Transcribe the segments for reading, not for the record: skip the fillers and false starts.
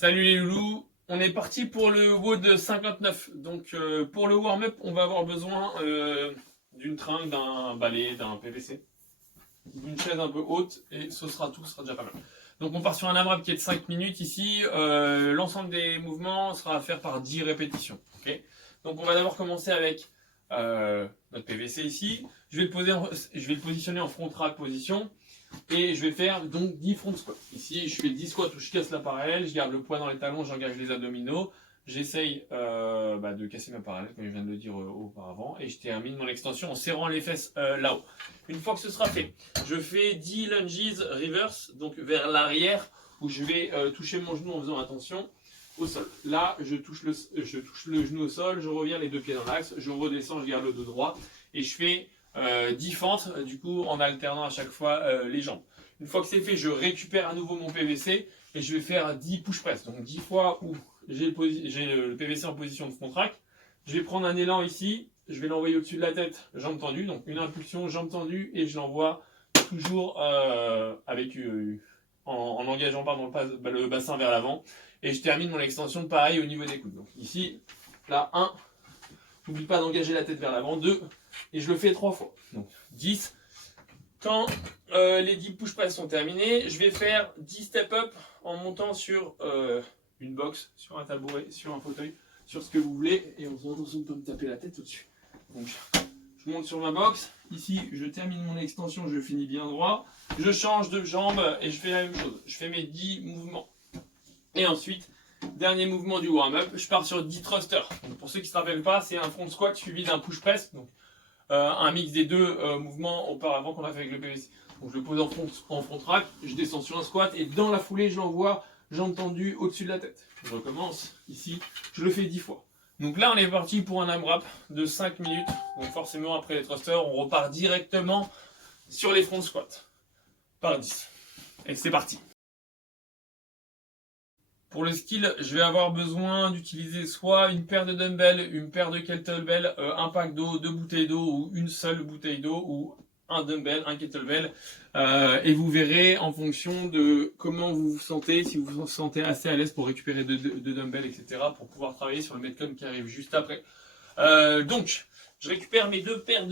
Salut les loulous, on est parti pour le WOD 59. Donc pour le warm-up, on va avoir besoin d'une tringle, d'un balai, d'un PVC, d'une chaise un peu haute et ce sera tout, ce sera déjà pas mal. Donc on part sur un AMRAP qui est de 5 minutes ici. L'ensemble des mouvements sera à faire par 10 répétitions. Okay, donc on va d'abord commencer avec notre PVC ici. Je vais le positionner en front rack position. Et je vais faire donc 10 front squats. Ici, je fais 10 squats où je casse la parallèle, je garde le poids dans les talons, j'engage les abdominaux. J'essaye de casser ma parallèle, comme je viens de le dire auparavant. Et je termine mon extension en serrant les fesses là-haut. Une fois que ce sera fait, je fais 10 lunges reverse, donc vers l'arrière, où je vais toucher mon genou en faisant attention au sol. Là, je touche le genou au sol, je reviens les deux pieds dans l'axe, je redescends, je garde le dos droit. Et je fais 10 fentes, du coup, en alternant à chaque fois les jambes. Une fois que c'est fait, je récupère à nouveau mon PVC et je vais faire 10 push press. Donc 10 fois où j'ai le PVC en position de front rack. Je vais prendre un élan ici, je vais l'envoyer au-dessus de la tête, jambes tendues. Donc une impulsion, jambes tendues et je l'envoie toujours en engageant le bassin vers l'avant. Et je termine mon extension pareil au niveau des coudes. Donc ici, là, 1. N'oublie pas d'engager la tête vers l'avant. 2. Et je le fais 3 fois. Donc 10. Quand les 10 push press sont terminés, je vais faire 10 step up en montant sur une box, sur un tabouret, sur un fauteuil, sur ce que vous voulez. Et en faisant attention de ne pas me taper la tête au-dessus. Donc je monte sur ma box. Ici, je termine mon extension, je finis bien droit. Je change de jambe et je fais la même chose. Je fais mes 10 mouvements. Et ensuite, dernier mouvement du warm-up, je pars sur 10 thrusters. Donc pour ceux qui ne se rappellent pas, c'est un front squat suivi d'un push press. Donc un mix des deux mouvements auparavant qu'on a fait avec le PVC. Donc je le pose en front rack, je descends sur un squat et dans la foulée, je l'envoie jambes tendues au-dessus de la tête. Je recommence ici, je le fais 10 fois. Donc là, on est parti pour un AMRAP de 5 minutes. Donc forcément, après les thrusters, on repart directement sur les front squats par 10. Et c'est parti. Pour le skill, je vais avoir besoin d'utiliser soit une paire de dumbbells, une paire de kettlebell, un pack d'eau, 2 bouteilles d'eau ou une seule bouteille d'eau ou un dumbbell, un kettlebell. Et vous verrez en fonction de comment vous vous sentez, si vous vous sentez assez à l'aise pour récupérer de dumbbells, etc. pour pouvoir travailler sur le Metcon qui arrive juste après. Donc, je récupère mes deux paires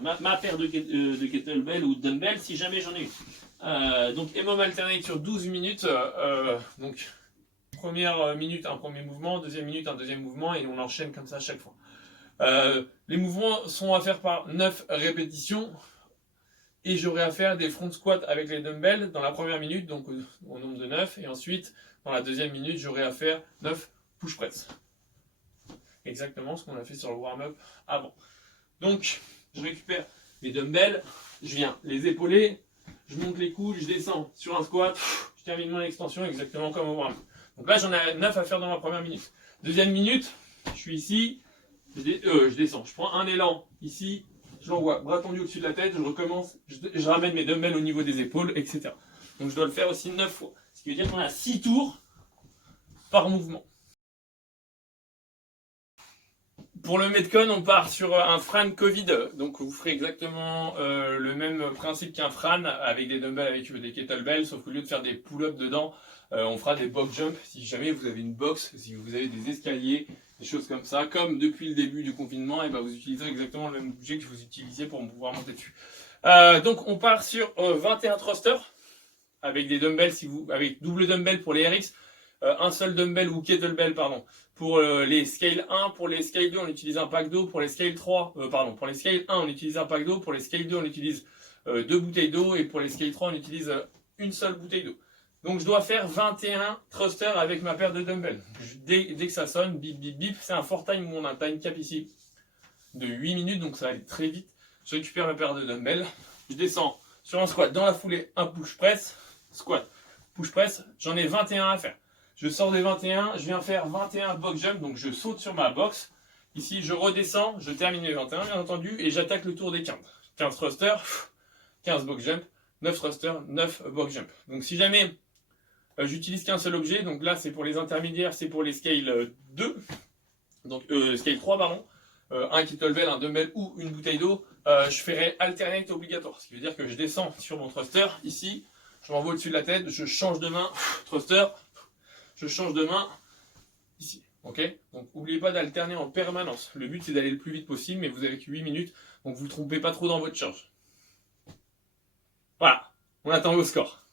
ma paire de kettlebell ou de dumbbell si jamais j'en ai une. Donc, EMOM alternate sur 12 minutes. Première minute, un premier mouvement, deuxième minute, un deuxième mouvement, et on enchaîne comme ça à chaque fois. Les mouvements sont à faire par 9 répétitions, et j'aurai à faire des front squats avec les dumbbells dans la première minute, donc au nombre de 9, et ensuite, dans la deuxième minute, j'aurai à faire 9 push press. Exactement ce qu'on a fait sur le warm-up avant. Donc, je récupère mes dumbbells, je viens les épauler, je monte les coudes, je descends sur un squat, je termine mon extension exactement comme au warm-up. Donc là, j'en ai 9 à faire dans ma première minute. Deuxième minute, je suis ici, je descends. Je prends un élan ici, je l'envoie bras tendu au-dessus de la tête, je recommence, je ramène mes dumbbells au niveau des épaules, etc. Donc je dois le faire aussi 9 fois. Ce qui veut dire qu'on a 6 tours par mouvement. Pour le Metcon, on part sur un Fran Covid, donc vous ferez exactement le même principe qu'un Fran avec des dumbbells, avec des kettlebells, sauf qu'au lieu de faire des pull-ups dedans, on fera des box jump si jamais vous avez une box, si vous avez des escaliers, des choses comme ça. Comme depuis le début du confinement, et ben vous utiliserez exactement le même budget que vous utilisiez pour pouvoir monter dessus. Donc on part sur 21 thrusters avec des dumbbells, avec double dumbbell pour les RX, un seul dumbbell ou kettlebell, pardon. Pour les scale 1, pour les scale 2, on utilise un pack d'eau. Pour les scale 3, pour les scale 1, on utilise un pack d'eau. Pour les scale 2, on utilise 2 bouteilles d'eau. Et pour les scale 3, on utilise une seule bouteille d'eau. Donc je dois faire 21 thrusters avec ma paire de dumbbells. Dès que ça sonne, bip bip bip, c'est un 4-time où on a un time cap ici de 8 minutes, donc ça va aller très vite. Je récupère ma paire de dumbbells, je descends sur un squat, dans la foulée, un push press, squat, push press, j'en ai 21 à faire. Je sors des 21, je viens faire 21 box jump, donc je saute sur ma box. Ici, je redescends, je termine les 21, bien entendu, et j'attaque le tour des 15. 15 thrusters, 15 box jump, 9 thrusters, 9 box jump. Donc si jamais j'utilise qu'un seul objet, donc là c'est pour les intermédiaires, c'est pour les scale 2, donc scale 3 pardon, un kettlebell, un dumbbell ou une bouteille d'eau, je ferai alternate obligatoire, ce qui veut dire que je descends sur mon thruster, ici, je m'envoie au-dessus de la tête, je change de main, thruster, je change de main ici. Ok? Donc n'oubliez pas d'alterner en permanence. Le but c'est d'aller le plus vite possible, mais vous avez que 8 minutes, donc vous ne vous trompez pas trop dans votre charge. Voilà, on attend vos scores.